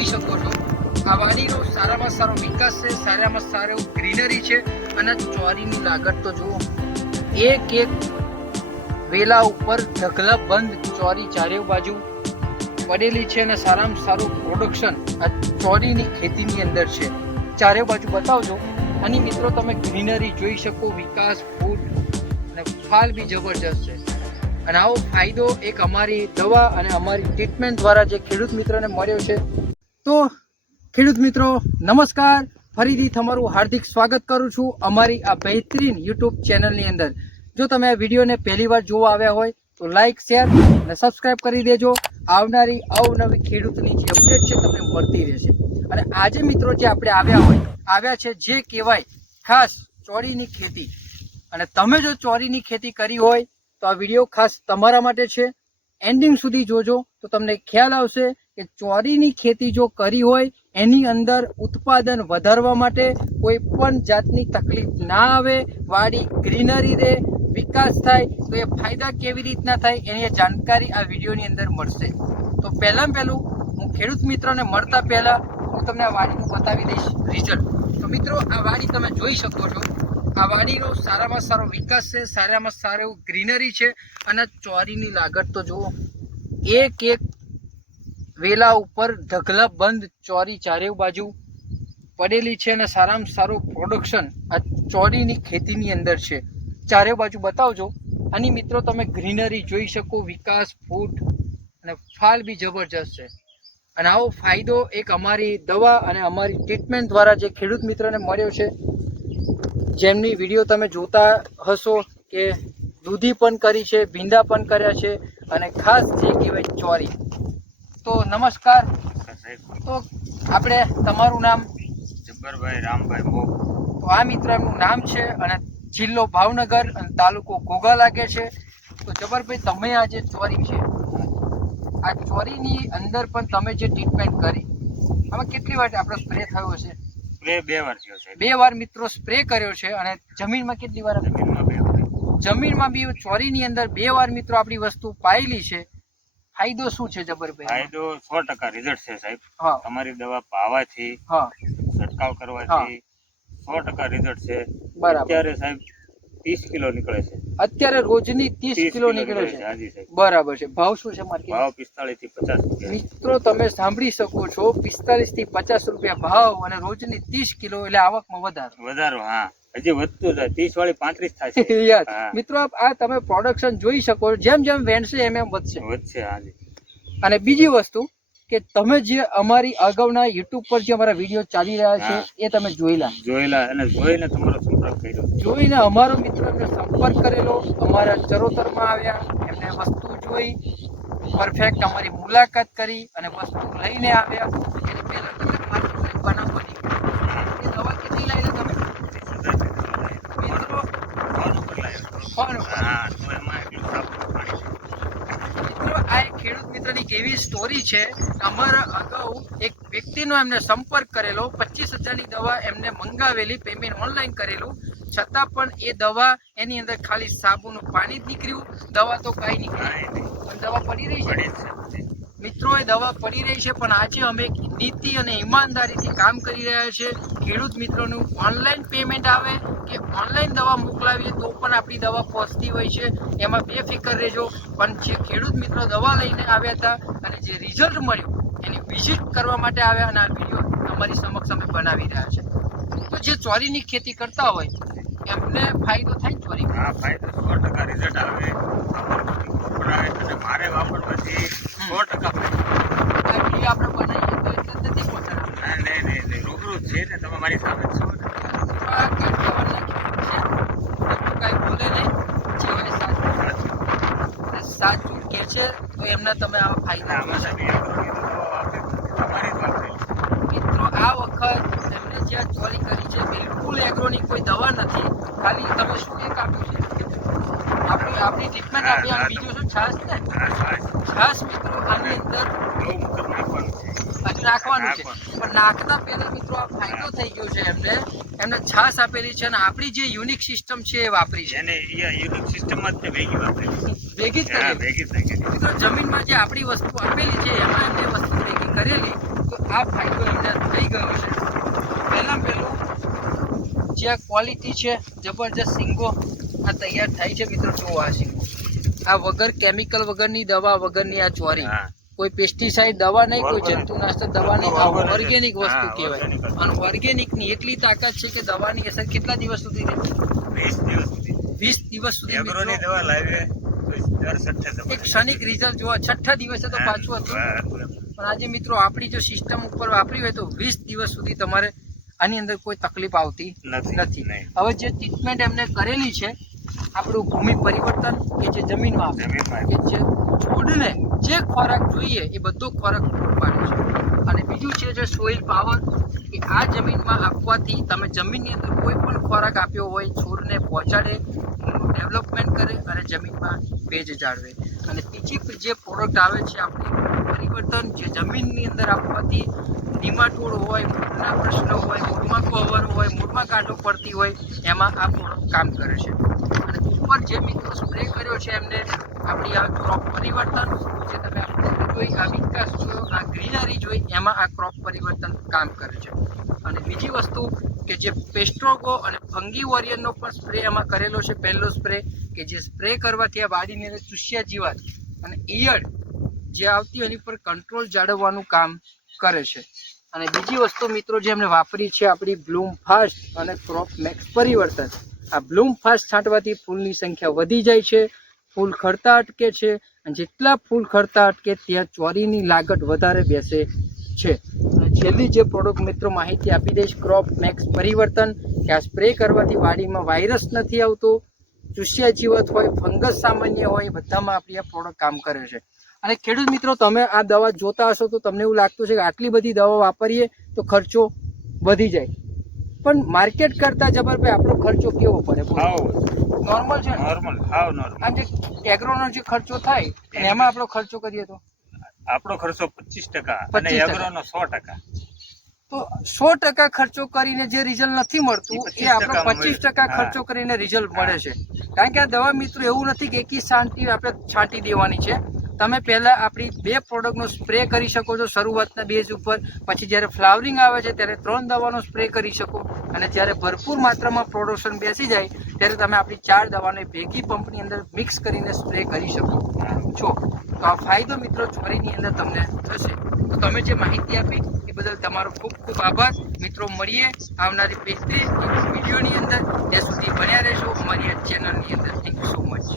જોઈ શકો છો આ વાડીનો સારામાં સારો વિકાસ છે, સારામાં સારો ગ્રીનરી છે અને ચોરીની લાગત તો જુઓ, એક વેલા ઉપર ઢગલા બંધ ચોરી ચારે બાજુ પડેલી છે અને સારામાં સારું પ્રોડક્શન આ ચોરીની ખેતીની અંદર છે. ચારે બાજુ બતાવજો અને મિત્રો તમે ગ્રીનરી જોઈ શકો, વિકાસ ફૂડ અને ફાલ બી જબરજસ્ત છે. અને આવો ફાયદો એક અમારી દવા અને અમારી ટ્રીટમેન્ટ દ્વારા જે ખેડૂત મિત્રોને મળ્યો છે. તો ખેડૂત મિત્રો નમસ્કાર, ફરીથી તમારું હાર્દિક સ્વાગત કરું છું અમારી આ બહેતરીન યુટ્યુબ ચેનલની અંદર. જો તમે આ વિડીયોને પહેલી વાર જોવા આવ્યા હોય તો લાઇક, શેર અને સબસ્ક્રાઇબ કરી દેજો. આવનારી અવનવી ખેડૂતની જે અપડેટ છે તમને મળતી રહેશે. અને આજે મિત્રો જે આપણે આવ્યા છે જે કહેવાય ખાસ ચોરીની ખેતી. અને તમે જો ચોરીની ખેતી કરી હોય તો આ વિડીયો ખાસ તમારા માટે છે. એન્ડિંગ સુધી જોજો તો તમને ખ્યાલ આવશે કે ચોરીની ખેતી જો કરી હોય એની અંદર ઉત્પાદન વધારવા માટે કોઈ પણ જાતની તકલીફ ના આવે, વાડી ગ્રીનરી રહે, વિકાસ થાય, તો એ ફાયદા કેવી રીતના થાય એની જાણકારી આ વિડીયોની અંદર મળશે. તો પહેલું હું ખેડૂત મિત્રોને મળતા પહેલા હું તમને આ વાડીનું બતાવી દઈશ રિઝલ્ટ. તો મિત્રો આ વાડી તમે જોઈ શકો છો, આ વાડીનો સારામાં સારો વિકાસ છે, સારામાં સારું ગ્રીનરી છે અને ચોરીની લાગત તો જુઓ, એક વેલા ઉપર ઢગલા બંધ ચોરી ચારે બાજુ પડેલી છે અને સારામાં સારું પ્રોડક્શન આ ચોરીની ખેતીની અંદર છે. ચારે બાજુ બતાવજો અને મિત્રો તમે ગ્રીનરી જોઈ શકો, વિકાસ ફૂડ અને ફાલ બી જબરજસ્ત છે. અને આવો ફાયદો એક અમારી દવા અને અમારી ટ્રીટમેન્ટ દ્વારા જે ખેડૂત મિત્રોને મળ્યો છે, જેમની વિડીયો તમે જોતા હશો કે દૂધી પણ કરી છે, ભીંડા પણ કર્યા છે અને ખાસ જે કહેવાય ચોરી. તો નમસ્કાર. તો આપણે તમારું નામ? જબ્બરભાઈ રામભાઈ મોગ. તો આ મિત્ર એમનું નામ છે અને જિલ્લો ભાવનગર અને તાલુકો ઘોઘા લાગે છે. તો જબ્બરભાઈ તમે આ જે ચોરી છે, આ ચોરીની અંદર પણ તમે જે ટ્રીટમેન્ટ કરી, આમાં કેટલી વાર આપણો સ્પ્રે થયો હશે? સ્પ્રે 2 વાર થયો છે. 2 વાર મિત્રો સ્પ્રે કર્યો છે. અને જમીનમાં કેટલી વાર? જમીનમાં 2 વાર. જમીનમાં બી ચોરીની અંદર 2 વાર મિત્રો આપણી વસ્તુ પાયેલી છે. ફાયદો શું છે જબ્બરભાઈ? ફાયદો 100% રિઝલ્ટ છે સાહેબ. હા, તમારી દવા પાવાથી, હા, છંટકાવ કરવાથી 100% રિઝલ્ટ છે. બરાબર. અત્યારે સાહેબ 30 કિલો નીકળે છે. અત્યારે રોજની 30 કિલો નીકળે છે. હાજી સાહેબ. બરાબર છે. ભાવ શું છે માર્કેટ? ભાવ 45 થી 50 રૂપિયા. મિત્રો તમે સાંભળી શકો છો, 45 થી 50 રૂપિયા ભાવ અને રોજની 30 કિલો, એટલે આવકમાં વધારો. હા, હજી વધતું જાય. 30 વાળી 35 થાય છે. યાર હા. મિત્રો આ તમે પ્રોડક્શન જોઈ શકો, જેમ જેમ વેણશે એમ વધશે. હાજી. અને બીજી વસ્તુ કે તમે જે અમારી અગાઉના યુટ્યુબ પર જે અમારા વિડીયો ચાલી રહ્યા છે એ તમે જોયેલા અને જોઈને તમારો સંપર્ક કર્યો. જોઈને અમારો મિત્ર એમને સંપર્ક કરેલો, અમારા ચરોતરમાં આવ્યા, એમને વસ્તુ જોઈ, પરફેક્ટ અમારી મુલાકાત કરી અને વસ્તુ લઈને આવ્યા. એની પહેલા તમે માર્કેટ બનાવવાની એ દવા કેટલી લાવી તમે મિત્રો? હા, તો એમાં એટલું સારું પાણી. મિત્રો આ એક ખેડૂત મિત્રની કેવી સ્ટોરી છે. અમારા અગાઉ એક વ્યક્તિનો એમને સંપર્ક કરેલો, 25,000ની દવા એમને મંગાવેલી, પેમેન્ટ ઓનલાઈન કરેલું, છતાં પણ એ દવા એની અંદર ખાલી સાબુનું પાણી જ નીકળ્યું, દવા તો કાંઈ નીકળી પણ દવા પડી રહી છે. મિત્રો એ દવા પડી રહી છે, પણ આજે અમે નીતિ અને ઈમાનદારીથી કામ કરી રહ્યા છે. ખેડૂત મિત્રોનું ઓનલાઈન પેમેન્ટ આવે કે ઓનલાઈન દવા મોકલાવીએ તો પણ આપણી દવા પહોંચતી હોય છે, એમાં બેફિકર રહેજો. પણ જે ખેડૂત મિત્રો દવા લઈને આવ્યા હતા અને જે રિઝલ્ટ મળ્યું એની વિઝિટ કરવા માટે આવ્યા અને આ વિડીયો તમારી સમક્ષ અમે બનાવી રહ્યા છે. તો જે ચોરીની ખેતી કરતા હોય એમને ફાયદો થાય ને ચોરી? હા, ફાયદો 100% રિઝલ્ટ આવે. વપરાય અને મારે વાપરવાથી 100% ફાયદો. આ વિડીયો આપણે બનાવીએ તો એટલે જ નથી પહોંચાડવાનું. નહીં, રૂબરૂ જ છે ને, તમે મારી સામે જ છો ને. આ કંઈ કહેવાનું નથી. કાંઈ બોલે નહીં, જે હોય સાચું કે છે તો એમને તમે આ ફાયદા મળશે. મિત્રો આ વખત એમને જે ચોરી કરી છે બિલકુલ એગ્રોની કોઈ દવા નથી, ખાલી તમે શું એક આપ્યું છે, આપણી ટ્રીટમેન્ટ આપી, અને બીજું શું છાશ ને છાશ. મિત્રો આની અંદર હજુ નાખવાનું છે, પણ નાખતા પહેલા મિત્રો આ ફાયદો થઈ ગયો છે એમને છાશ આપેલી છે અને આપણી જે યુનિક સિસ્ટમ છે એ વાપરી છે. એને યુનિક સિસ્ટમમાં જ ભેગી વાપરી, ભેગી જ કરી. ભેગી થઈ ગઈ. મિત્રો જમીનમાં જે આપણી વસ્તુ આપેલી છે એમાં એમને વસ્તુ ભેગી કરેલી, તો આ ફાયદો એમને થઈ ગયો છે. પહેલું જે ક્વોલિટી છે જબરજસ્ત શીંગો આ તૈયાર થાય છે મિત્રો. જુઓ આ શીંગો, આ વગર કેમિકલ વગરની દવા વગરની આ ચોરી, હા. કોઈ પેસ્ટિસાઇડ દવા નહીં, કોઈ જંતુનાશક દવા નહીં, આ Organic. ઓર્ગેનિક વસ્તુ હા, કહેવાય. organic. અને ઓર્ગેનિક ની એટલી તાકાત છે કે દવાની અસર કેટલા દિવસ સુધી રહે? 20 દિવસ સુધી 20 દિવસ સુધી એગ્રોની મિત્રો. દવા લાવીએ તો દર 6 દવા એક ક્ષણિક રિઝલ્ટ જોવા, છઠ્ઠા દિવસે તો પાછું હતું. પણ આજે મિત્રો આપણી જો સિસ્ટમ ઉપર વાપરી હોય તો 20 દિવસ સુધી તમારે આની અંદર કોઈ તકલીફ આવતી નથી. નહીં. હવે જે ટ્રીટમેન્ટ એમને કરેલી છે, આપણું ભૂમિ પરિવર્તન કે જે જમીનમાં આપે, જમીનમાં. કે જે છોડને જે ખોરાક જોઈએ એ બધો ખોરાક પૂરો પાડે છે. અને બીજું છે જે સોઇલ પાવર, કે આ જમીનમાં આપવાથી તમે જમીનની અંદર કોઈ પણ ખોરાક આપ્યો હોય છોડને પહોંચાડે, ડેવલપમેન્ટ કરે અને જમીનમાં ભેજ જાળવે. અને બીજી જે પ્રોડક્ટ આવે છે આપણી પરિવર્તન, જે જમીનની અંદર આપવાથી નિમાટોડ હોય, મૂળના પ્રશ્નો હોય, મૂળમાં કવર હોય, મૂળમાં કાંટો પડતી હોય, એમાં આ પ્રોડક્ટ કામ કરે છે. અને ઉપર જે મિત્રો સ્પ્રે કર્યો છે એમને આપણી આ ક્રોપ પરિવર્તન, જે તમે જોઈ આ વિકાસ જોયો, આ ગ્રીનરી જોઈ, એમાં આ ક્રોપ પરિવર્તન કામ કરે છે. અને બીજી વસ્તુ કે જે પેસ્ટ્રોગો અને ફંગી વોરિયરનો પણ સ્પ્રે એમાં કરેલો છે. પહેલો સ્પ્રે કે જે સ્પ્રે કરવાથી આ વાડીની અંદર ચૂસ્યા જીવાત અને ઈયળ જે આવતી એની પર કંટ્રોલ જાળવવાનું કામ કરે છે. અને બીજી વસ્તુ મિત્રો જે એમને વાપરી છે આપણી બ્લૂમ ફાસ્ટ અને ક્રોપ મેક્સ પરિવર્તન. આ બ્લૂમ ફાસ્ટ છાંટવાથી ફૂલની સંખ્યા વધી જાય છે, ફૂલ ખરતા અટકે છે, અને જેટલા ફૂલ ખરતા અટકે ત્યાં ચોરીની લાગત વધારે બેસે છે. અને છેલ્લી જે પ્રોડક્ટ મિત્રો માહિતી આપી દઈશ, ક્રોપ મેક્સ પરિવર્તન, કે આ સ્પ્રે કરવાથી વાડીમાં વાયરસ નથી આવતો, ચૂસ્યા જીવાત હોય, ફંગસ સામાન્ય હોય, બધામાં આપણી આ પ્રોડક્ટ કામ કરે છે. અને ખેડૂત મિત્રો તમે આ દવા જોતા હશો તો તમને એવું લાગતું છે કે આટલી બધી દવા વાપરીએ તો ખર્ચો વધી જાય, પણ માર્કેટ કરતાં જબરભાઈ આપણો ખર્ચો કેવો પડે? નોર્મલ છે ને? નોર્મલ, હાવ નોર્મલ. આમ જે એગ્રોનો જે ખર્ચો થાય અને એમાં આપણો ખર્ચો કરીએ તો આપણો ખર્ચો 25% અને 25%. એગ્રોનો 100%. તો 100% ખર્ચો કરીને જે રિઝલ્ટ નથી મળતું એ એ આપણો 25% હા. ખર્ચો કરીને રિઝલ્ટ મળે છે. કારણ કે આ દવા મિત્રો એવું નથી કે એકી શાંતિ આપણે છાંટી દેવાની છે. તમે પહેલા આપણી 2 પ્રોડક્ટનો સ્પ્રે કરી શકો છો શરૂઆતના બેઝ ઉપર, પછી જ્યારે ફ્લાવરિંગ આવે છે ત્યારે 3 દવાનો સ્પ્રે કરી શકો, અને જ્યારે ભરપૂર માત્રામાં પ્રોડક્શન બેસી જાય ત્યારે તમે આપણી 4 દવાને ભેગી પંપની અંદર મિક્સ કરીને સ્પ્રે કરી શકો છો. તો આ ફાયદો મિત્રો ચોરીની અંદર તમને થશે. તો તમે જે માહિતી આપી એ બદલ તમારો ખૂબ ખૂબ આભાર. મિત્રો મળીએ આવનારી બહેતરીન વિડીયોની અંદર. ત્યાં સુધી બન્યા રહેશો અમારી આ ચેનલની અંદર. Thank you so much.